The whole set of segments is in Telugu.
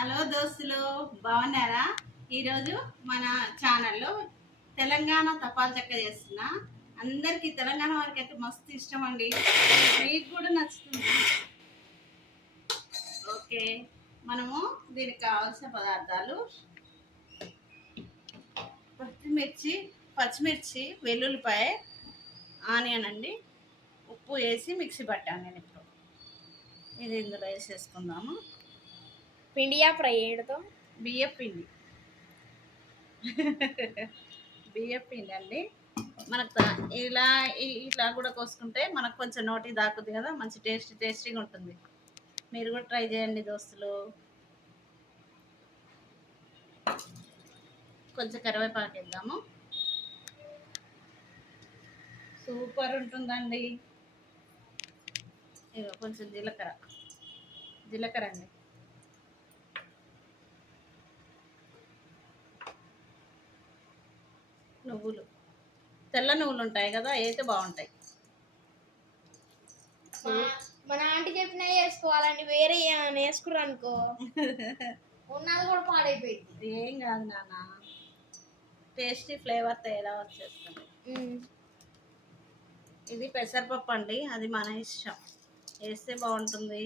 హలో దోస్తులు బాగున్నారా? ఈరోజు మన ఛానల్లో తెలంగాణ తపాల్ చెక్క చేస్తున్నా. అందరికీ తెలంగాణ వారికి అయితే మస్తు ఇష్టం అండి మీకు కూడా నచ్చుతుంది. ఓకే మనము దీనికి కావాల్సిన పదార్థాలు. పచ్చిమిర్చి పచ్చిమిర్చి వెల్లుల్లిపాయ ఆనియన్ అండి. ఉప్పు వేసి మిక్సీ పట్టాను నేను ఇప్పుడు. ఇది ఇందులో వేసేసుకుందాము. పిండియా ఫ్రై చేయడంతో బియ్యం పిండి. బియ్యం పిండి అండి. మనకు ఇలా ఇట్లా కూడా కోసుకుంటే మనకు కొంచెం నోటి దాకుద్ది కదా మంచి టేస్ట్ టేస్టీగా ఉంటుంది. మీరు కూడా ట్రై చేయండి దోస్తులు. కొంచెం కరివేపాకు వేద్దాము. సూపర్ ఉంటుందండి. ఇగో కొంచెం జీలకర్ర. జీలకర్ర అండి. నువ్వులు. తెల్ల నువ్వులు ఉంటాయి కదా అయితే బాగుంటాయి. మన ఆంటీ చెప్పినా చేసుకోవాలండి వేరే ఏమైనా వేసుకుర్రు అనుకో. ఉన్నది కూడా పాడైపోయింది. ఏం కాదు నాన్న. టేస్టీ ఫ్లేవర్ తేడా వచ్చేస్తుంది. ఇది పెసరపప్పు అండి అది మన ఇష్టం. వేస్తే బాగుంటుంది.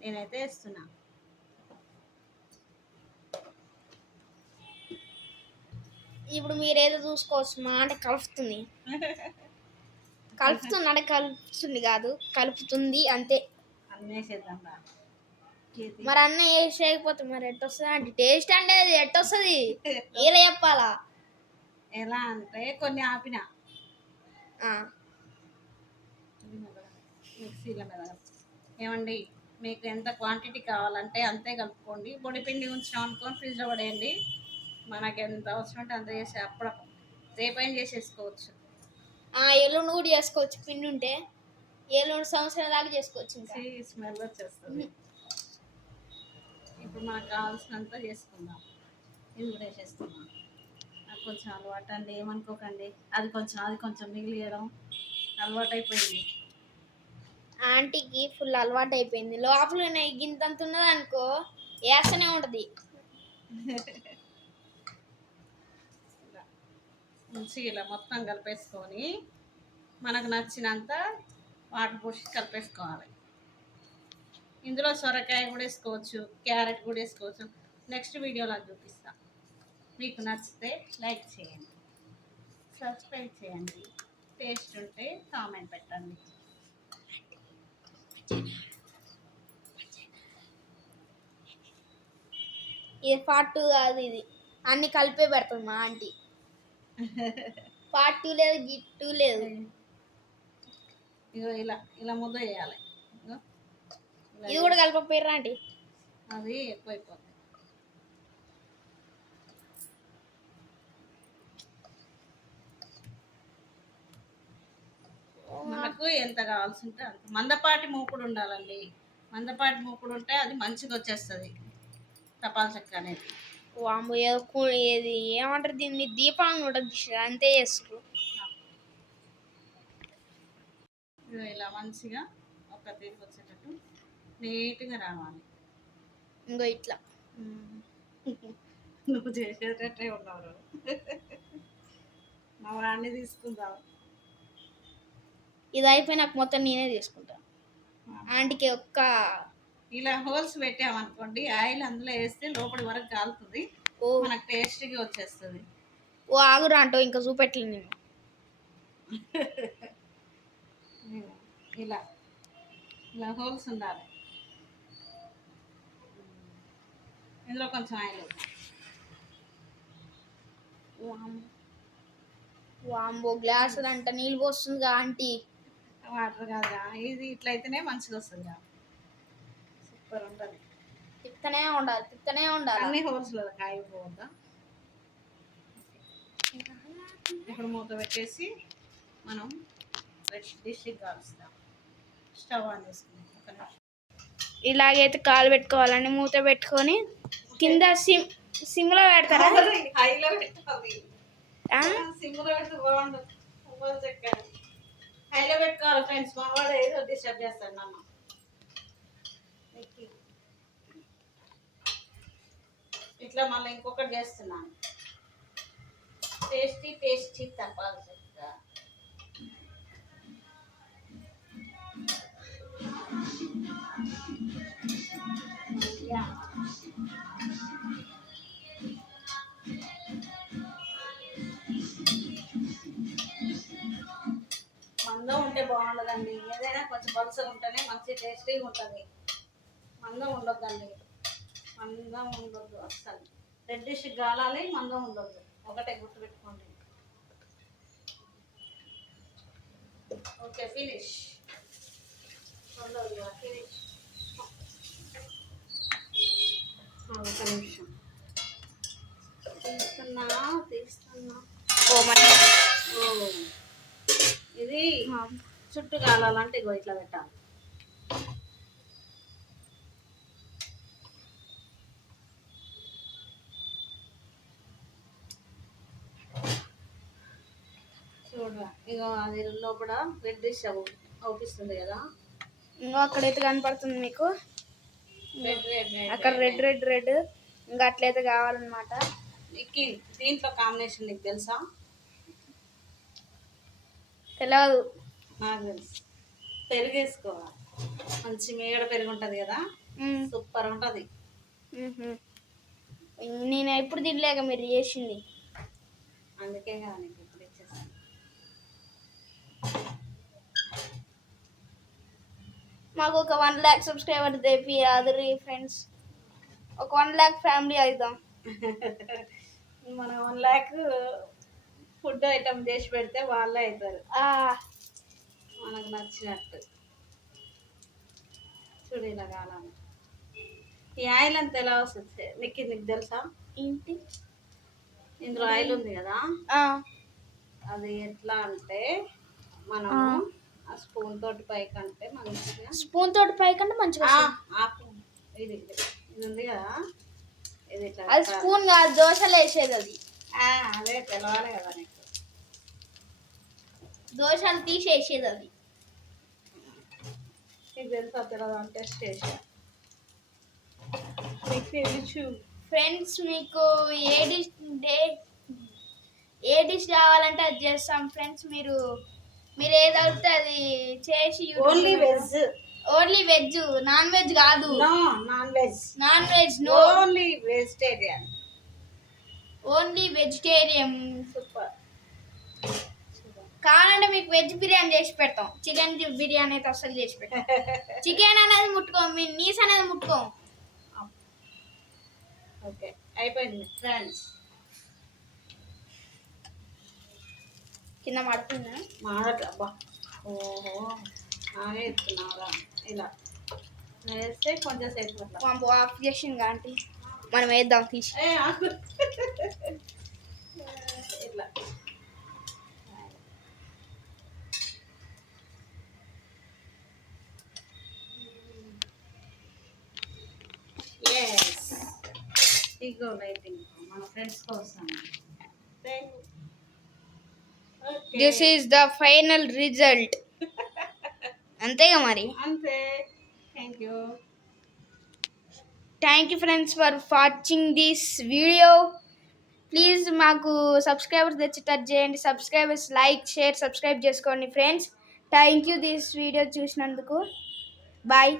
నేనైతే వేస్తున్నా. ఇప్పుడు మీరేదో చూసుకోవచ్చు మా ఆంటీ కలుపుతుంది. కలుపుతుంది అంటే కలుపుతుంది కాదు కలుపుతుంది అంతే. మరి అన్న వేసేయకపోతే మరి ఎట్టొస్తుంది అంటే టేస్ట్ అంటే అది ఎట్టొస్తుంది? ఏలా చెప్పాలా? ఎలా అంటే కొన్ని ఆపిన. మిక్సీల మీద. ఏమండి మీకు ఎంత క్వాంటిటీ కావాలంటే అంతే కలుపుకోండి. పొడి పిండి ఉంచినాం అనుకోని ఫ్రిడ్జ్లో పడేయండి. మనకి ఎంత అవసరం ఉంటే అంత చేసి అప్పుడు రేపైన చేసేసుకోవచ్చు. ఆ, ఎల్లుండి కూడా చేసుకోవచ్చు. పిండి ఉంటే ఎల్లుండి సంవత్సరం దాకా చేసుకోవచ్చు ఇంకా. స్మెల్ వచ్చేస్తుంది. ఇప్పుడు మనకు కావాల్సినంత చేసుకుందాం. ఇది కూడా వేసేసుకుందాం. నాకు కొంచెం అలవాటు అండి. ఏమనుకోకండి. అది కొంచెం అది కొంచెం మిగిలియడం అలవాటు అయిపోయింది ఆంటీకి ఫుల్ అలవాటు అయిపోయింది లోపల గింతంత ఉన్నది అనుకో వేస్తూనే ఉంటది ఇలా మంచిగా ఇలా మొత్తం కలిపేసుకొని మనకు నచ్చినంత వాటర్ పోసి కలిపేసుకోవాలి. ఇందులో సొరకాయ కూడా వేసుకోవచ్చు క్యారెట్ కూడా వేసుకోవచ్చు. నెక్స్ట్ వీడియోలో చూపిస్తాం. మీకు నచ్చితే లైక్ చేయండి సబ్స్క్రైబ్ చేయండి టేస్ట్ ఉంటే కామెంట్ పెట్టండి. ఇది పార్ట్ టూ కాదు ఇది. అన్ని కలిపే పెడుతుంది మా ఆంటీ. పార్ట్ టూ లేదు గిట్ టూ లేదు. ఇగో ఇలా ఇలా ముద్ద చేయాలి. ఇది కూడా కలిపపోయారా ఆంటీ? అది ఎక్కువైపోతుంది మనకు ఎంత కావాల్సి ఉంటే అంత. మందపాటి మూకుడు ఉండాలండి. మందపాటి మూకుడు ఉంటే అది మంచిగా వచ్చేస్తుంది. తపాల చెక్క అనేది. వాము ఏదో ఏది ఏమంటారు దీన్ని? దీపాన్ని ఉంటుంది చూసారా? అంతే చేస్తారు ఇలా మంచిగా ఒక తీరు వచ్చేటట్టు నీట్గా రావాలి. ఇంకో ఇట్లా. నువ్వు చేసేటట్టే ఉన్నావు మా వాడిని తీసుకుందాం. ఇది అయిపోయినాక మొత్తం నేనే తీసుకుంటా. ఆంటీకి ఒక్క ఇలా హోల్స్ పెట్టామనుకోండి ఆయిల్ అందులో వేస్తే లోపలి వరకు కాలుతుంది. ఓ. మనకు టేస్టీగా వచ్చేస్తుంది. ఓ ఆగురా అంటూ ఇంకా చూపెట్టలే నేను. ఇలా ఇలా హోల్స్ ఉండాలి. ఇందులో కొంచెం ఆయిల్. వాంబో గ్లాస్ అంట నీళ్ళు పోస్తుందిగా ఆంటీ. వాటర్ కాదా ఇది ఇట్లయితేనే మంచిగా వస్తుంది సూపర్ ఉంటుంది. తిత్తనే ఉండాలి తిత్తనే ఉండాలి. అన్ని హోల్స్లో కాయ పోవద్దా ఇప్పుడు మూత పెట్టేసి మనం డిస్ట్రిక్ కాలుస్తాం. స్టవ్ ఆన్ ఒక నిమిషం. ఇలాగైతే కాలు పెట్టుకోవాలని మూత పెట్టుకొని కింద సిమ్ సిమ్లో పెడతారా? హైలో పెట్టాలి ఆ? సిమ్లో పెడితే చెక్క హైలో పెట్టుకోవాలి ఫ్రెండ్స్. మా వాడు ఏదో డిస్టర్బ్ చేస్తాడు నన్ను. ఇట్లా మళ్ళీ ఇంకొకటి చేస్తున్నాను. టేస్టీ టేస్టీ తప్పాలి మందం ఉంటే బాగుండదండి. ఏదైనా కొంచెం పలుసగా ఉంటేనే మంచి టేస్టీగా ఉంటుంది. మందం ఉండొద్దండి. మందం ఉండొద్దు అస్సలు. రెడ్డిష్ గాలాలి మందం ఉండొద్దు. ఒకటే గుర్తుపెట్టుకోండి. ఓకే ఫినిష్ ఉండదు ఫినిష్ ఒక నిమిషం. తీస్తున్నా తీస్తున్నా. ఓ మరి ఓ. ఇది చుట్టూ కాలాలంటే ఇగో ఇట్లా పెట్టాలి. అది లోపల రెడ్డిష్ అవుపిస్తుంది కదా. ఇంకో అక్కడైతే కనపడుతుంది మీకు. రెడ్ రెడ్ అక్కడ రెడ్ రెడ్ రెడ్ ఇంకా అట్లయితే కావాలన్నమాట. దీంట్లో కాంబినేషన్ నీకు తెలుసా? తెలియదు నాకు తెలుసు. పెరుగు వేసుకోవాలి మంచి మేగడ పెరుగు ఉంటుంది కదా. సూపర్ ఉంటుంది. నేను ఎప్పుడు తినలేక మీరు చేసింది. అందుకే కదా నీకు ఇప్పుడు ఇచ్చేసాను మాకు ఒక వన్ ల్యాక్ సబ్స్క్రైబర్ తెప్పి అదరి ఫ్రెండ్స్. ఒక వన్ ల్యాక్ ఫ్యామిలీ అవుతాం మనం వన్ ల్యాక్ ఫుడ్ ఐటమ్ చేసి పెడితే వాళ్ళే అవుతారు. మనకు నచ్చినట్టు. చూడు ఇలా కాలాలి ఈ ఆయిల్ అంతా ఎలా వస్తుంది? నీకు నీకు తెలుసా? ఏంటి? ఇందులో ఆయిల్ ఉంది కదా? అది ఎట్లా అంటే మనం ఆ. స్పూన్ తోటి పైకి అంటే మంచిగా. స్పూన్ తోటి పై కంటే మంచిగా ఇది ఇది. ఉంది కదా? ఇది ఇట్లా అది. స్పూన్ కాదు దోశలు వేసేది అది. అదే తెలవాలి కదా నీకు. దోశలు తీసేసేది అది. నీకు తెలుసా చేసా. నీకు తెలుసు. ఫ్రెండ్స్ మీకు ఏ డిష్ డే ఏ డిష్ కావాలంటే అది చేస్తాం. ఫ్రెండ్స్ మీరు మీరు ఏది అది చేసి only veg. Only veg non veg కాదు. Non veg. Non veg no. Only vegetarian. Only vegetarian. Super. కావాలంటే మీకు వెజ్ బిర్యానీ చేసి పెడతాం. చికెన్ బిర్యానీ అయితే అసలు చేసి పెడతాం. చికెన్ అనేది ముట్టుకోం మీ నీస్ అనేది ముట్టుకోం. ఓకే అయిపోయింది ఫ్రెండ్స్. కింద మడుతుందా? మాడట అబ్బా. ఓహో. నానే ఇస్తున్నావురా ఇలా. వేస్తే కొంచెం సేపు పంపు ఆఫ్ చేసింది ఆంటీ. మనం వేద్దాం తీసి. ఇట్లా. ఇగో లైటింగ్ మన ఫ్రెండ్స్ కోసం. This is the final result అంతేగా మరి? అంతే. Thank you thank you friends for watching this video please మాకు సబ్స్క్రైబర్స్ తెచ్చి టచ్ చేయండి. సబ్స్క్రైబర్స్ లైక్ షేర్ సబ్స్క్రైబ్ చేసుకోండి friends thank you this video చూసినందుకు. బాయ్